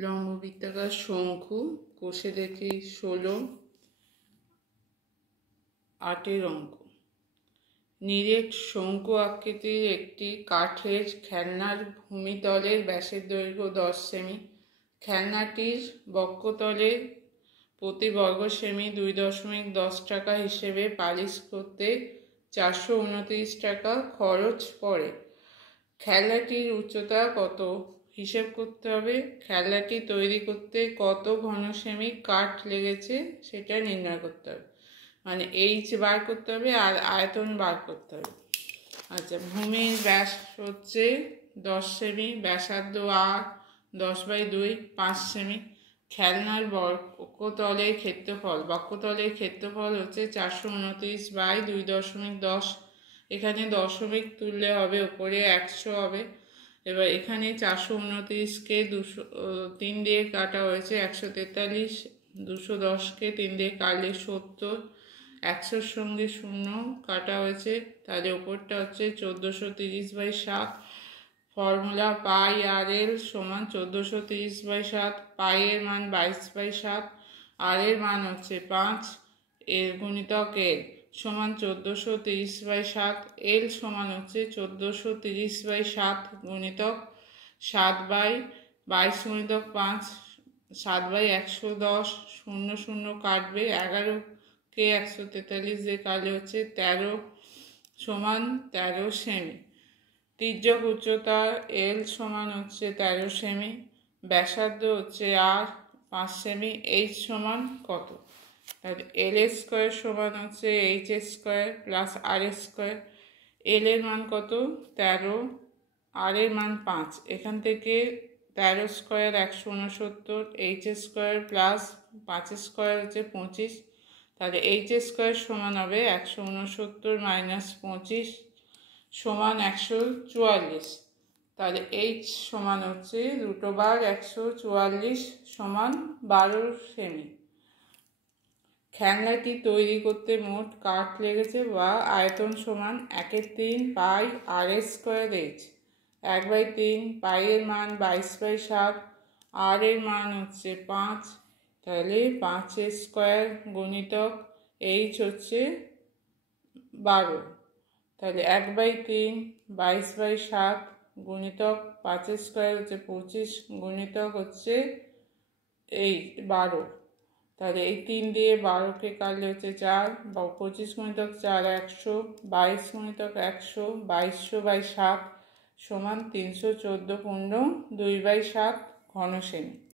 লম্ববৃত্তাকার শঙ্কু, কোষে দেখি 16 8 অঙ্ক। নিরেট শঙ্কু আকৃতির একটি কাঠের খেলনার ভূমিতলের ব্যাসের দৈর্ঘ্য 10 সেমি। খেলনাটির বক্ষতলের প্রতি বর্গ সেমি 2.10 টাকা হিসেবে পালিশ করতে 429 টাকা খরচ পড়ে। খেলনাটির উচ্চতা কত হিসেব করতে হবে। খেলনাটি তৈরি করতে কত ঘন সেমি কাঠ লেগেছে সেটা নির্ণয় করতে হবে, মানে এইচ বার করতে হবে আর আয়তন বার করতে হবে। আচ্ছা, ভূমির ব্যাস হচ্ছে 10 সেমি, ব্যাসার্ধ আর 10/2 5 সেমি। খেলনার বক্ষতলের ক্ষেত্রফল হচ্ছে 429/2.10। এখানে দশমিক তুললে হবে, উপরে 100 হবে। এবার এখানে 429কে 3 দিয়ে কাটা হয়েছে 143, 210কে 3 দিয়ে কাটলে 70, 100-র সঙ্গে 0 কাটা হয়েছে, তাহলে ওপরটা হচ্ছে 1430/7। ফর্মুলা পাই আর এল সমান 1430/7। পাই এর মান 22/7, আর এর মান হচ্ছে 5, এর গুণিতক এল সমান 1430/7। এল সমান হচ্ছে 1430/7 গুণিতক 7/22 গুণিতক 5, 7/110, 0 0 কাটবে, 11কে 143 দিয়ে কাটলে হচ্ছে 13 সমান 13 সেমি। তির্যক উচ্চতা এল সমান হচ্ছে 13 সেমি, ব্যাসার্ধ হচ্ছে আর 5 সেমি। এইচ সমান কত? তাহলে এল এর স্কোয়ার সমান হচ্ছে এইচ এর স্কোয়ার প্লাস আর এর স্কোয়ার। এল এর মান কত? 13, আর এর মান 5। এখান থেকে 13 স্কোয়ার 169, এইচ এর স্কোয়ার প্লাস 5 স্কোয়ার হচ্ছে 25। তাহলে এইচ এর স্কোয়ার সমান হবে 169 মাইনাস 25 সমান 144। তাহলে এইচ সমান হচ্ছে √144 সমান 12 সেমি। খেলনাটি তৈরি করতে মোট কাঠ লেগেছে বা আয়তন সমান 1/3 পাই আর এর স্কোয়ার এইচ। 1/3 পাই এর মান 22/7, আর এর মান হচ্ছে 5, তাহলে 5 এর স্কোয়ার গুণিতক এইচ হচ্ছে 12। তাহলে 1/3 22/7 গুণিতক 5 এর স্কোয়ার হচ্ছে 25 গুণিতক হচ্ছে এই 12। তাহলে এই 3 দিয়ে 12কে কাটলে হচ্ছে 4, 25 গুণিতক 4 100, 22 গুণিতক 100, 2200/7 সমান 314 পূর্ণ 2/7 ঘন সেমি।